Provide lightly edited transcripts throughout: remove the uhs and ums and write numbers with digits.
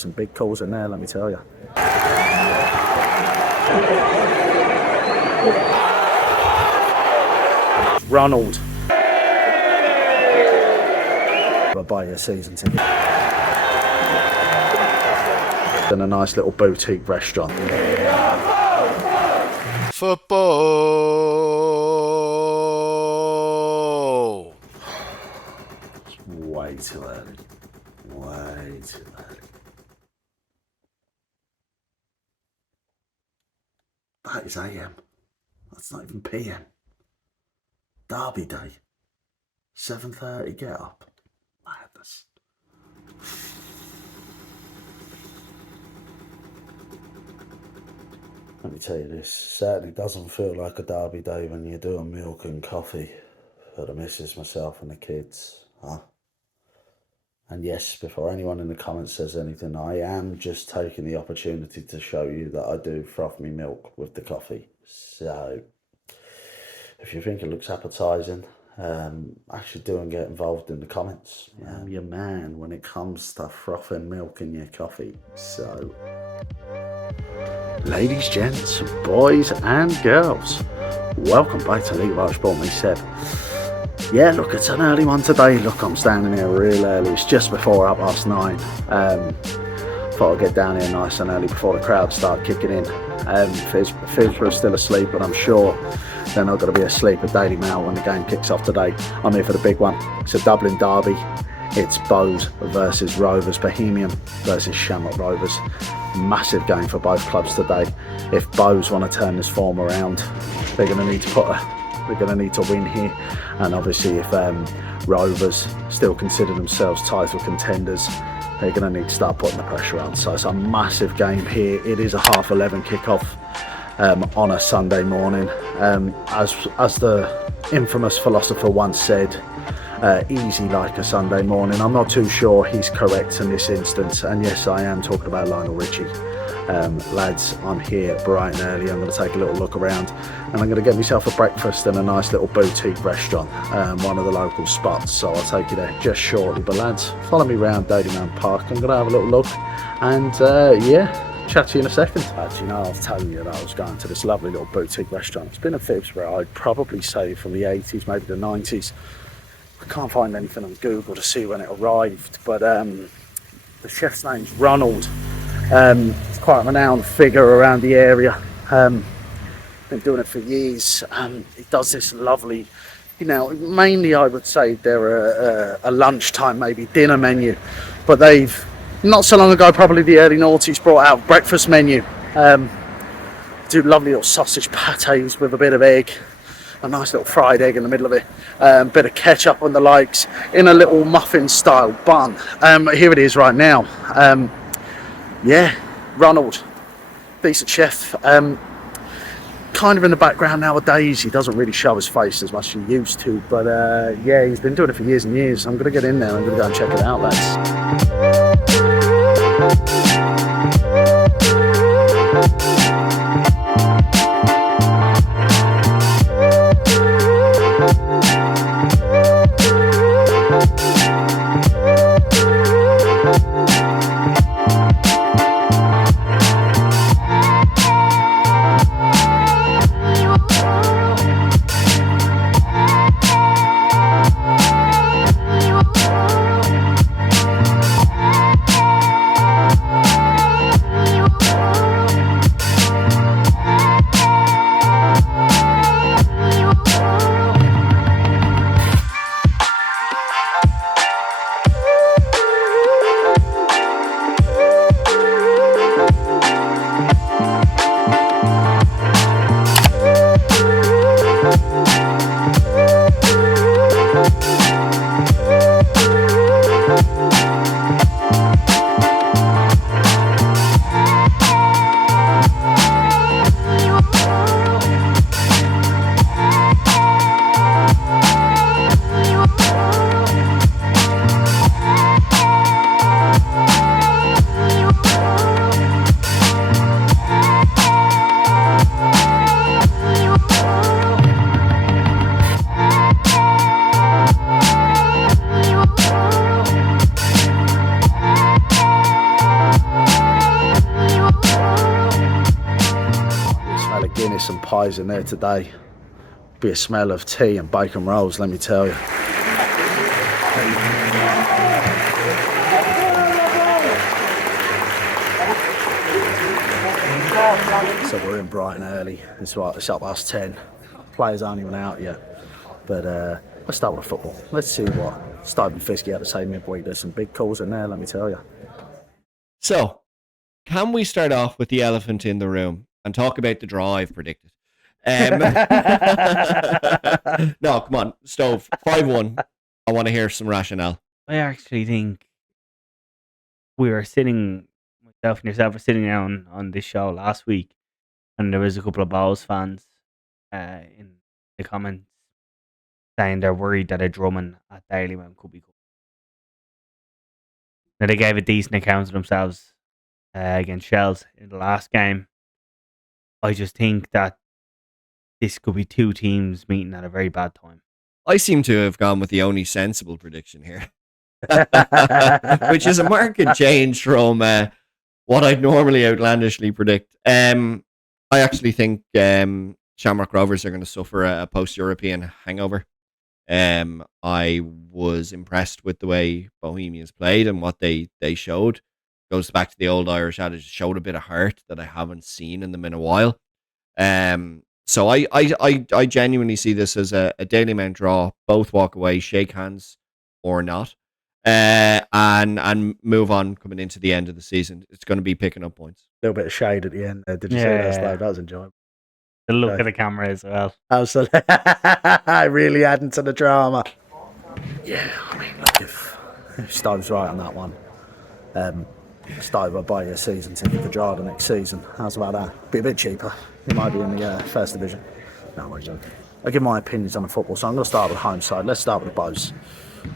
some big calls in there, let me tell you. Ronald. I'll buy you a season ticket. In a nice little boutique restaurant. Football. It's way too early. Way too early. That is AM. That's not even PM. Derby day. 7:30 get up. Madness. Let me tell you this, certainly doesn't feel like a derby day when you're doing milk and coffee for the missus, myself and the kids, huh? And yes, before anyone in the comments says anything, I am just taking the opportunity to show you that I do froth me milk with the coffee. So, if you think it looks appetising, actually do and get involved in the comments. I'm your man when it comes to frothing milk in your coffee. So, ladies, gents, boys and girls, welcome back to League of Irish Ball. Me said, yeah, look, it's an early one today. Look, I'm standing here real early. It's just before 9:30. Thought I'd get down here nice and early before the crowd start kicking in. Fibs were still asleep, but I'm sure they're not going to be asleep at Dalymount when the game kicks off today. I'm here for the big one. It's a Dublin derby. It's Bohs versus Rovers, Bohemian versus Shamrock Rovers. Massive game for both clubs today. If Bohs want to turn this form around, they're going to need to win here. And obviously, if Rovers still consider themselves title contenders, they're going to need to start putting the pressure on. So it's a massive game here. It is a 11:30 kickoff on a Sunday morning. As the infamous philosopher once said, easy like a Sunday morning. I'm not too sure he's correct in this instance, and yes, I am talking about Lionel Richie. Lads, I'm here bright and early. I'm going to take a little look around, and I'm going to get myself a breakfast in a nice little boutique restaurant, one of the local spots, so I'll take you there just shortly. But lads, follow me around Dalymount Park. I'm going to have a little look, and yeah, chat to you in a second. You know, I was telling you that I was going to this lovely little boutique restaurant. It's been in Phibsborough, I'd probably say from the 80s, maybe the 90s. I can't find anything on Google to see when it arrived, but the chef's name's Ronald. He's quite a renowned figure around the area. Been doing it for years. He does this lovely, you know, mainly I would say they're a lunchtime, maybe dinner menu, but they've, not so long ago, probably the early noughties, brought out a breakfast menu. Do lovely little sausage patés with a bit of egg, a nice little fried egg in the middle of it, bit of ketchup and the likes, in a little muffin style bun. Here it is right now. Yeah, Ronald, decent chef. Kind of in the background nowadays. He doesn't really show his face as much as he used to, but yeah, he's been doing it for years and years. I'm going to get in there, I'm going to go and check it out, lads. pies in there today. Be a smell of tea and bacon rolls, let me tell you. So we're in Brighton early. It's up past 10. Players aren't even out yet. But let's start with football. Let's see what Steve and Feisty had to say midweek. There's some big calls in there, let me tell you. So, can we start off with the elephant in the room and talk about the draw I've predicted? No, come on, Stove. 5-1. I want to hear some rationale. I actually think we were sitting, myself and yourself were sitting down on this show last week, and there was a couple of Bohs fans in the comments saying they're worried that a drumming at Dalymount could be good. Now, they gave a decent account of themselves against Shells in the last game. I just think that this could be two teams meeting at a very bad time. I seem to have gone with the only sensible prediction here, which is a marked change from what I'd normally outlandishly predict. I actually think Shamrock Rovers are going to suffer a post-European hangover. I was impressed with the way Bohemians played and what they showed. Goes back to the old Irish adage, showed a bit of heart that I haven't seen in them in a while. So I genuinely see this as a Dalymount draw. Both walk away, shake hands or not, and move on coming into the end of the season. It's going to be picking up points. A little bit of shade at the end there. Did you see that, Slade? That was enjoyable. The look at the camera as well. Absolutely. Really adding to the drama. Yeah, I mean, look, if Stove's right on that one, Stove will buy you a season ticket for Jada next season. How's about that? Be a bit cheaper. He might be in the first division. No, I'm joking. I'll give my opinions on the football, so I'm going to start with the home side. Let's start with the Bohs.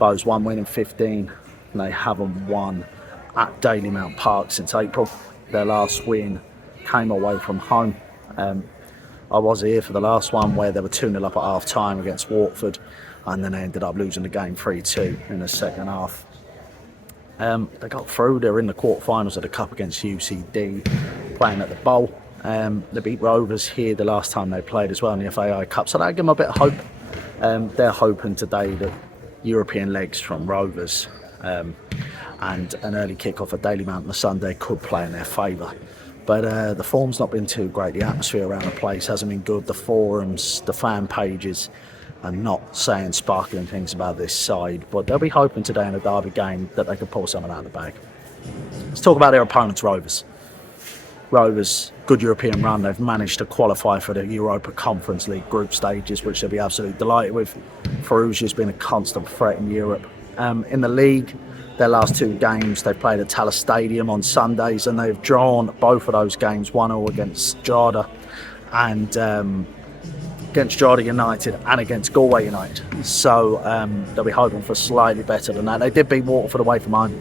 Bohs 1 win in 15, and they haven't won at Dalymount Park since April. Their last win came away from home. I was here for the last one where they were 2-0 up at half time against Watford, and then they ended up losing the game 3-2 in the second half. They got through. They're in the quarterfinals of the Cup against UCD, playing at the Bowl. They beat Rovers here the last time they played as well in the FAI Cup, so that give them a bit of hope. They're hoping today that European legs from Rovers and an early kick-off at Dalymount on the Sunday could play in their favour. But the form's not been too great. The atmosphere around the place hasn't been good. The forums, the fan pages are not saying sparkling things about this side. But they'll be hoping today in a derby game that they could pull something out of the bag. Let's talk about their opponents, Rovers. Rovers, good European run. They've managed to qualify for the Europa Conference League group stages, which they'll be absolutely delighted with. Farouja's been a constant threat in Europe. In the league, their last two games, they played at Tallaght Stadium on Sundays, and they've drawn both of those games 1-1 against Jada and against Jada United and against Galway United. So they'll be hoping for slightly better than that. They did beat Waterford away from home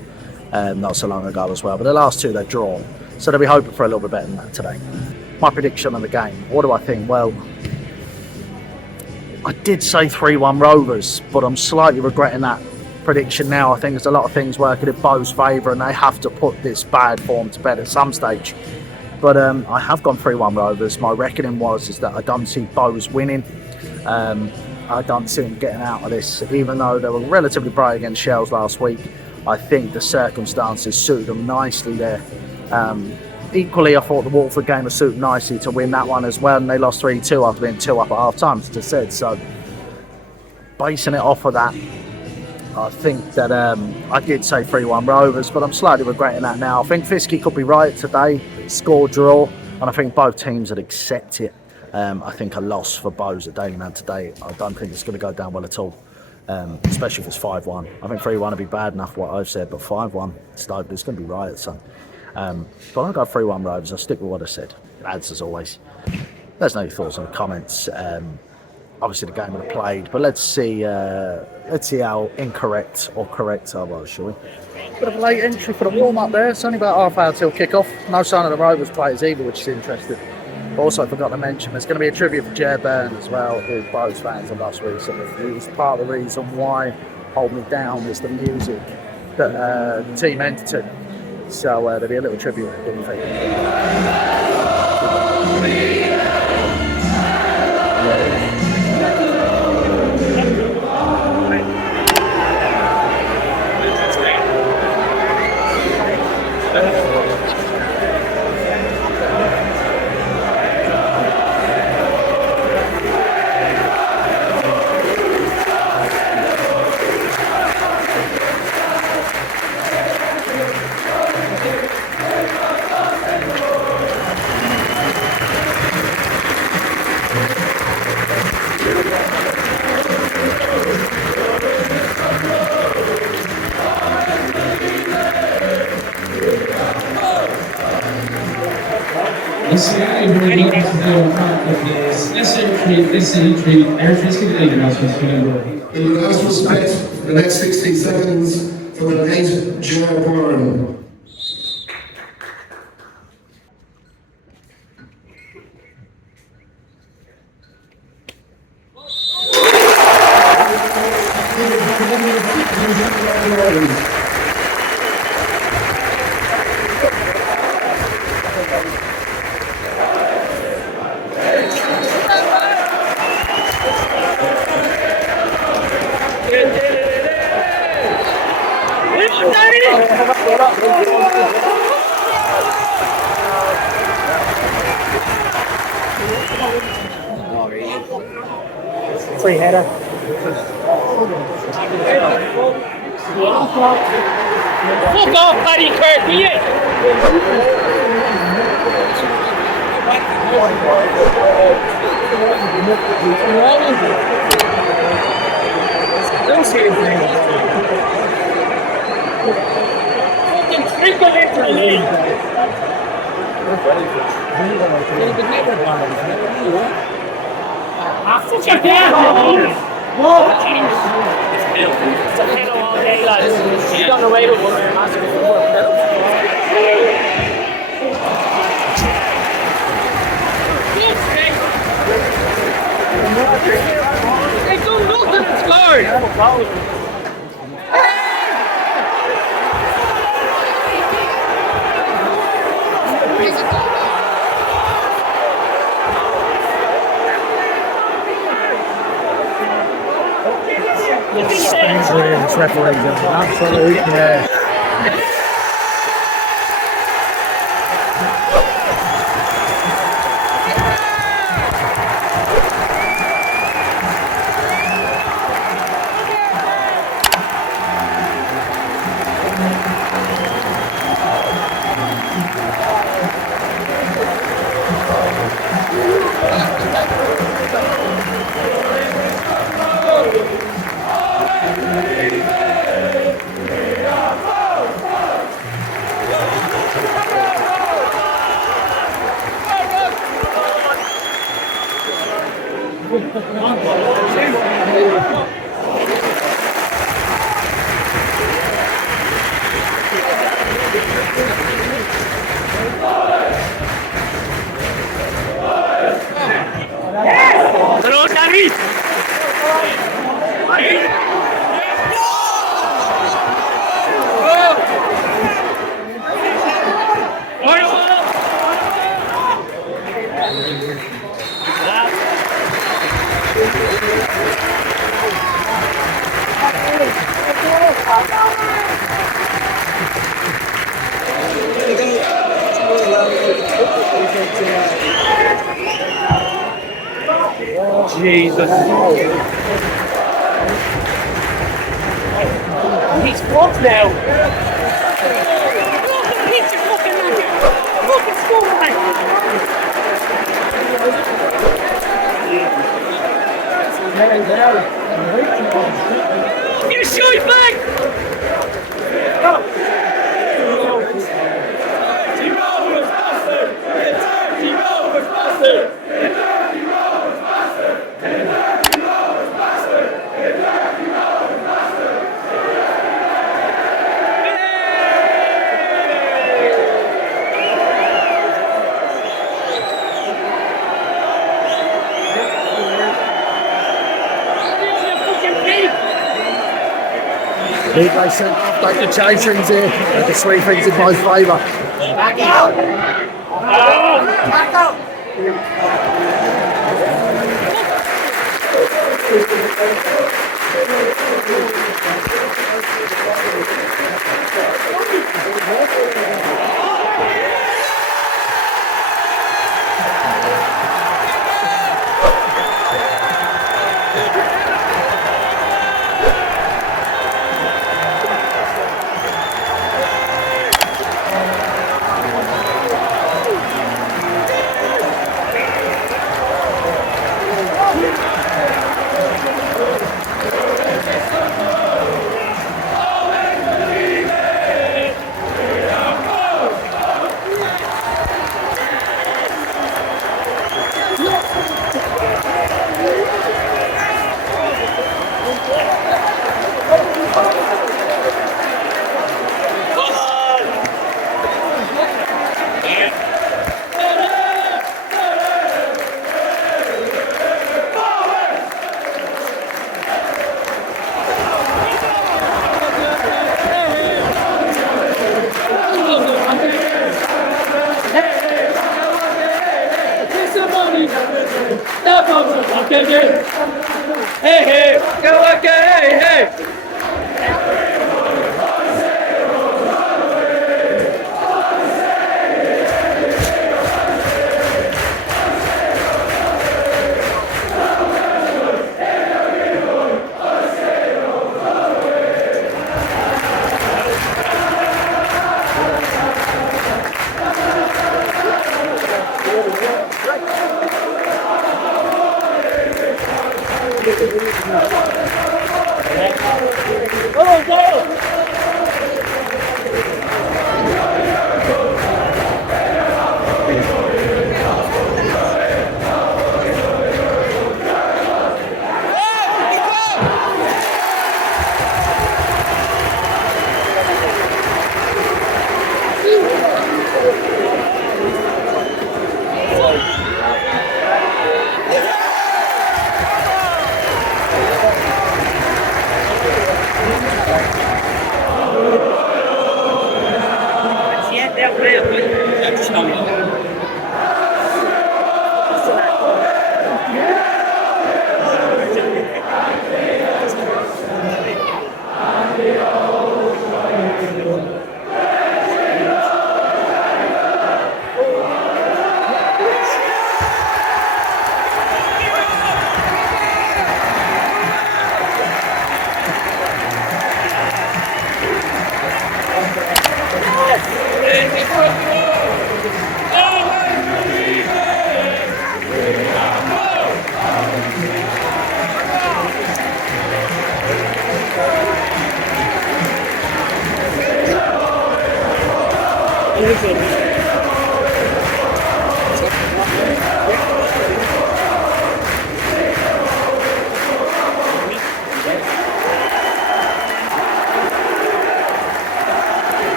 not so long ago as well, but the last two they've drawn. So they'll be hoping for a little bit better than that today. My prediction on the game, what do I think? Well, I did say 3-1 Rovers, but I'm slightly regretting that prediction now. I think there's a lot of things working in Bohs' favour, and they have to put this bad form to bed at some stage. But I have gone 3-1 Rovers. My reckoning is that I don't see Bohs winning. I don't see them getting out of this, even though they were relatively bright against Shells last week. I think the circumstances suited them nicely there. Equally, I thought the Watford game would suit nicely to win that one as well, and they lost 3-2 after being 2 up at half time, as I just said. So basing it off of that, I think that I did say 3-1 Rovers, but I'm slightly regretting that now. I think Feisty could be right today, score draw, and I think both teams would accept it. I think a loss for Bohs at Dalymount today, I don't think it's going to go down well at all, especially if it's 5-1. I think 3-1 would be bad enough what I've said, but 5-1, it's going to be right, son. But I'll go 3-1 Rovers. I'll stick with what I said. Lads, as always, there's no thoughts in the comments. Obviously the game would have played, but let's see how incorrect or correct I was, shall we? Bit of a late entry for the warm-up there. It's only about half hour till kick-off. No sign of the Rovers players either, which is interesting. Also, I forgot to mention, there's going to be a tribute for Jer Byrne as well, who Bohs fans have lost recently. It was part of the reason why Hold Me Down was the music that the team entered to. So there'll be a little tribute, didn't you think? In the last respect, for the next 60 seconds for the late Ger Byrne. Free header. Fuck off, Paddy Kirk, will you? Don't say anything. Fucking trickle into the league. Fuck your dad! What? It's a pillow all day, lads. She's gotten away with one of them asking for more pillows. They done nothing and scored! It's referees, absolute, yeah. Jesus. He's fucked now. He's a fucking man. Fucking score. You shoot back. Big they sent off, like the chase things here, like the sweet things in my favour. Back out! Back out! Hey, hey, go again, hey, hey.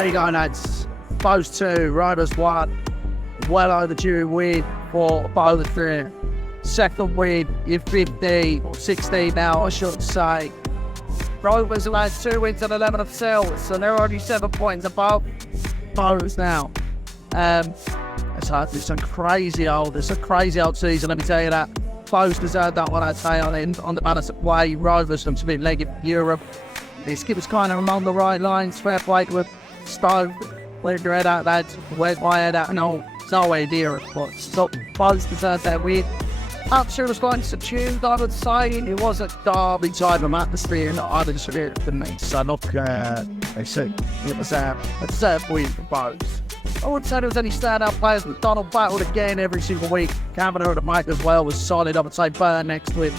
There you go, lads. Bohs 2, Rovers 1. Well overdue win for Bohs there. Second win in 15 or 16 now, I should say. Rovers have had 2 wins and 11 themselves, so they're only 7 points above Bohs now. It's some crazy old season, let me tell you that. Bohs deserved that one, I'd say, on the balance of way. Rovers from to leg in Europe. This kid was kind of along the right lines. Fair play to Stowe. Where's your head out, lads? Where's my head out? No, it's nowhere near it. But Bohs deserved that win. Atmosphere was quite subdued, I would say. It was a derby type of atmosphere, not either severe for me. So look, I see it was a deserved win for Bohs. I wouldn't say there was any standout players. McDonald battled again every single week. Kavanagh at the mic as well was solid. I would say Burn next to him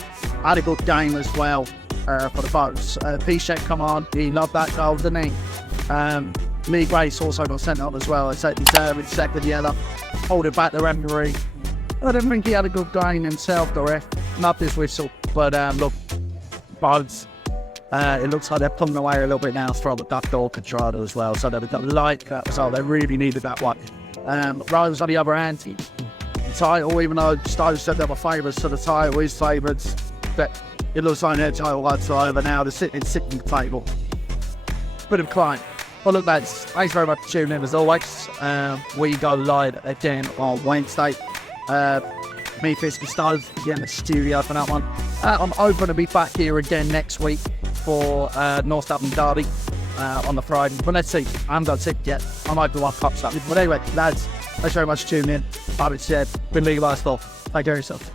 had a good game as well for the Bohs. Piszczek come on, he loved that goal, didn't he? Lee Grace also got sent on as well. I said deserved second yellow, holding back the referee. I don't think he had a good game himself, the ref. Not this whistle, but look, Bohs. It looks like they're pulling away a little bit now from the back door control as well. So they've got light that was all. They really needed that one. Rovers on the other hand, the title, even though Stowe said they were favourites to the title, is favourites. But it looks like their title rights are over now. They're sitting the table. Bit of climb. Well, look, lads, thanks very much for tuning in as always. We go live again on Wednesday. Me, Fisk, and Stowe again in the studio for that one. I'm hoping to be back here again next week for North Dublin Derby on the Friday. But let's see. I haven't got a ticket yet. I might be one pops up. But anyway, lads, thanks very much for tuning in. Like I said, been legalised stuff. Take care of yourself.